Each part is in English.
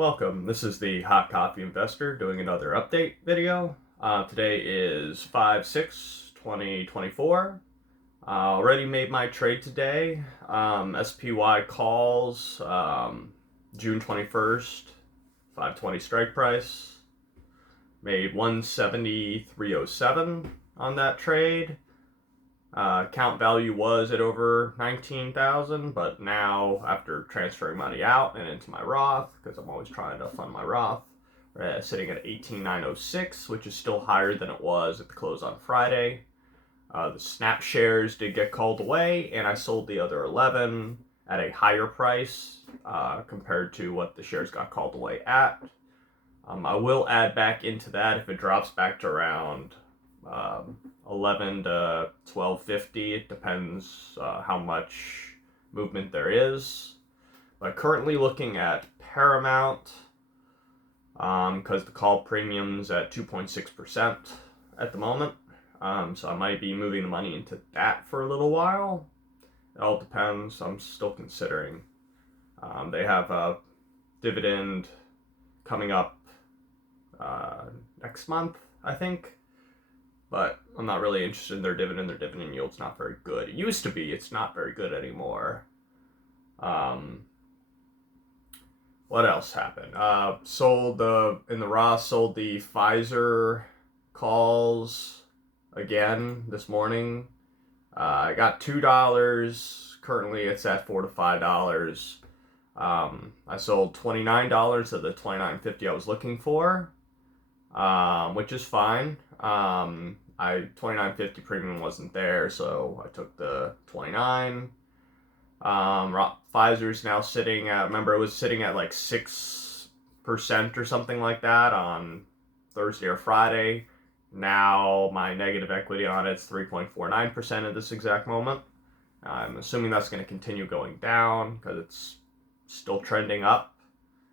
Welcome. This is the Hot Coffee Investor doing another update video. Today is 5/6/2024. Already made my trade today. SPY calls June 21st, 520 strike price. Made 173.07 on that trade. Account value was at over 19,000, but now after transferring money out and into my Roth, because I'm always trying to fund my Roth, sitting at 18,906, which is still higher than it was at the close on Friday. The Snap shares did get called away, and I sold the other 11 at a higher price compared to what the shares got called away at. I will add back into that if it drops back to around 11 to 12.50. It depends how much movement there is. But currently looking at Paramount because the call premium's at 2.6% at the moment. So I might be moving the money into that for a little while. It all depends. I'm still considering. They have a dividend coming up next month, I think. But I'm not really interested in their dividend. Their dividend yield's not very good. It used to be. It's not very good anymore. What else happened? Sold the Pfizer calls again this morning. I got $2. Currently, it's at $4 to $5. I sold $29 of the $29.50 I was looking for, which is fine. $29.50 premium wasn't there, so I took the 29. Pfizer's now sitting at, remember it was sitting at like 6% or something like that on Thursday or Friday. Now my negative equity on it's 3.49% at this exact moment. I'm assuming that's going to continue going down because it's still trending up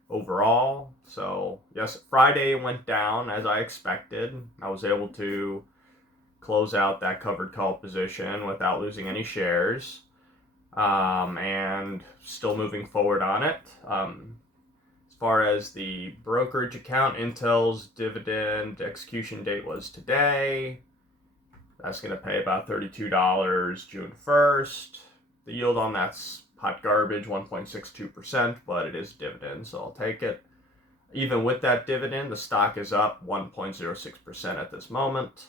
overall. So yes, Friday went down as I expected. I was able to close out that covered call position without losing any shares, and still moving forward on it. As far as the brokerage account, Intel's dividend execution date was today. That's going to pay about $32 June 1st. The yield on that's hot garbage, 1.62%, but it is dividend, so I'll take it. Even with that dividend, the stock is up 1.06% at this moment,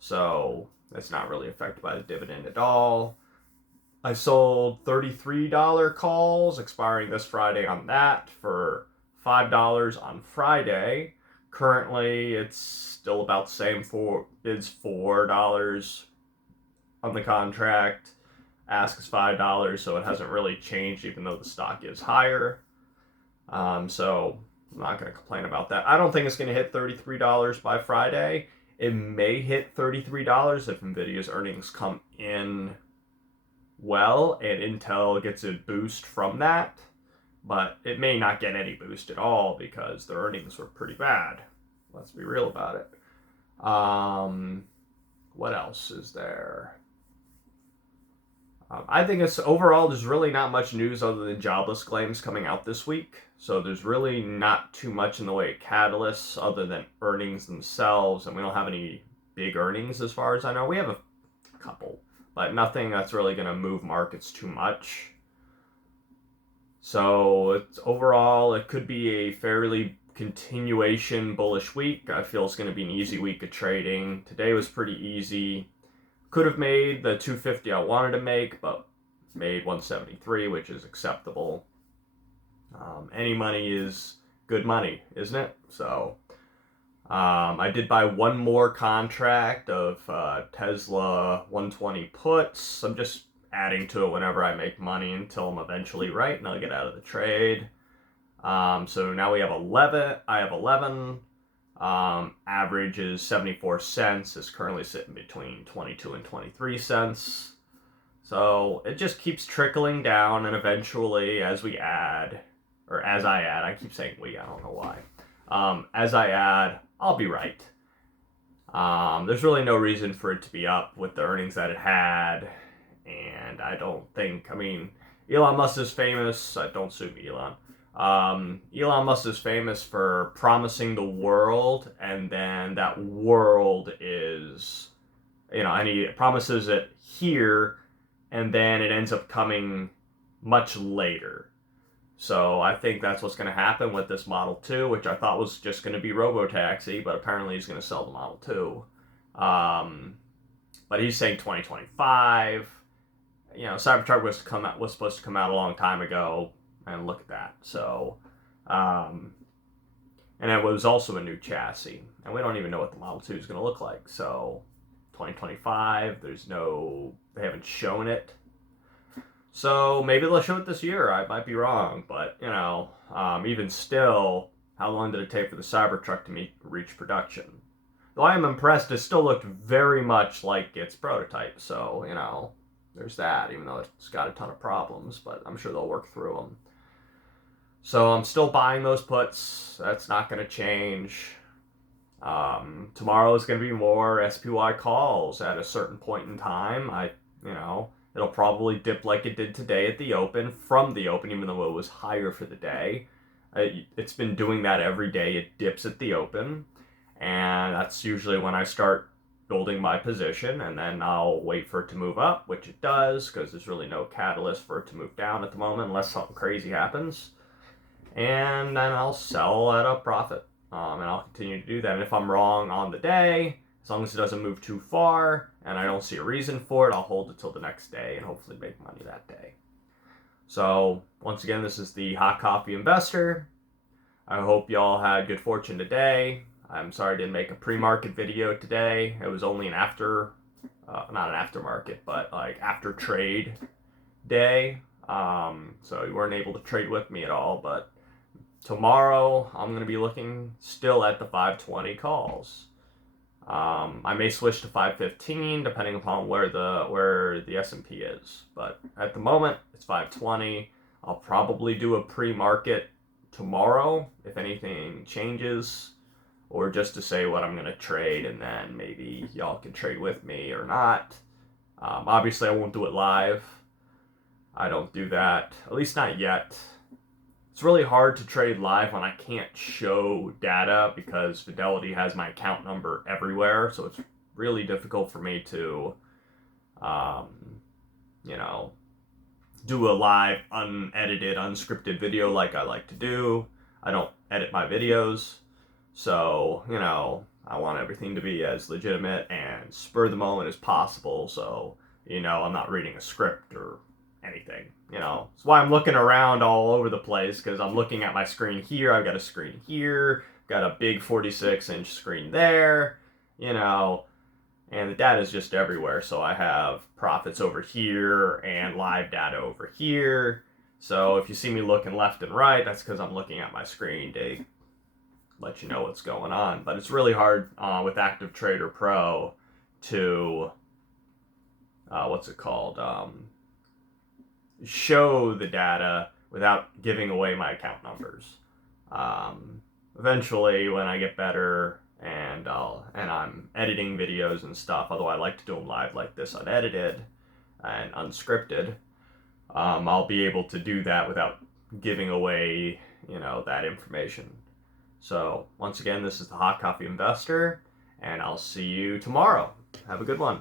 so it's not really affected by the dividend at all. I sold $33 calls expiring this Friday on that for $5 on Friday. Currently, it's still about the same. Bids $4 on the contract. Ask is $5, so it hasn't really changed even though the stock is higher. So I'm not going to complain about that. I don't think it's going to hit $33 by Friday. It may hit $33 if NVIDIA's earnings come in well and Intel gets a boost from that. But it may not get any boost at all because their earnings were pretty bad. Let's be real about it. What else is there? I think it's overall, there's really not much news other than jobless claims coming out this week. So there's really not too much in the way of catalysts other than earnings themselves. And we don't have any big earnings as far as I know. We have a couple, but nothing that's really going to move markets too much. So it's overall, it could be a fairly continuation bullish week. I feel it's going to be an easy week of trading. Today was pretty easy. Could have made the 250 I wanted to make, but made 173, which is acceptable. Any money is good money, isn't it? So I did buy one more contract of Tesla 120 puts. I'm just adding to it whenever I make money until I'm eventually right and I'll get out of the trade. So now we have 11. I have 11. Average is 74 cents. Is currently sitting between 22 and 23 cents. So it just keeps trickling down, and eventually, as I add, I keep saying we, I don't know why. As I add, I'll be right. There's really no reason for it to be up with the earnings that it had, and I don't think, Elon Musk is famous. Don't sue me, Elon. Elon Musk is famous for promising the world, and then that world is, and he promises it here, and then it ends up coming much later. So I think that's what's going to happen with this Model 2, which I thought was just going to be Robotaxi, but apparently he's going to sell the Model 2. But he's saying 2025. Cybertruck was supposed to come out a long time ago, and look at that. So, and it was also a new chassis, and we don't even know what the Model 2 is going to look like. So, 2025, they haven't shown it. So maybe they'll show it this year. I might be wrong, but even still, how long did it take for the Cybertruck to reach production? Though I am impressed, it still looked very much like its prototype. So there's that. Even though it's got a ton of problems, but I'm sure they'll work through them. So I'm still buying those puts. That's not going to change. Tomorrow is going to be more SPY calls at a certain point in time. It'll probably dip like it did today at the open, from the open, even though it was higher for the day. It's been doing that every day. It dips at the open, and that's usually when I start building my position, and then I'll wait for it to move up, which it does, because there's really no catalyst for it to move down at the moment, unless something crazy happens. And then I'll sell at a profit, and I'll continue to do that. And if I'm wrong on the day, as long as it doesn't move too far and I don't see a reason for it, I'll hold it till the next day and hopefully make money that day. So once again, this is the Hot Coffee Investor. I hope y'all had good fortune today. I'm sorry I didn't make a pre-market video today. It was only not an aftermarket, but like after trade day. So you weren't able to trade with me at all, but tomorrow I'm going to be looking still at the 520 calls. I may switch to 515 depending upon where the S&P is, but at the moment it's 520. I'll probably do a pre-market tomorrow if anything changes, or just to say what I'm going to trade, and then maybe y'all can trade with me or not. Obviously I won't do it live. I don't do that, at least not yet. It's really hard to trade live when I can't show data because Fidelity has my account number everywhere, so it's really difficult for me to, do a live, unedited, unscripted video like I like to do. I don't edit my videos, so, I want everything to be as legitimate and spur of the moment as possible, so, I'm not reading a script or anything. That's why I'm looking around all over the place, because I'm looking at my screen here. I've got a screen here, got a big 46-inch screen there, and the data is just everywhere. So I have profits over here and live data over here. So if you see me looking left and right, that's because I'm looking at my screen to let you know what's going on. But it's really hard with Active Trader Pro to show the data without giving away my account numbers. Eventually, when I get better and I'm editing videos and stuff, although I like to do them live like this, unedited and unscripted, I'll be able to do that without giving away, that information. So once again, this is the Hot Coffee Investor, and I'll see you tomorrow. Have a good one.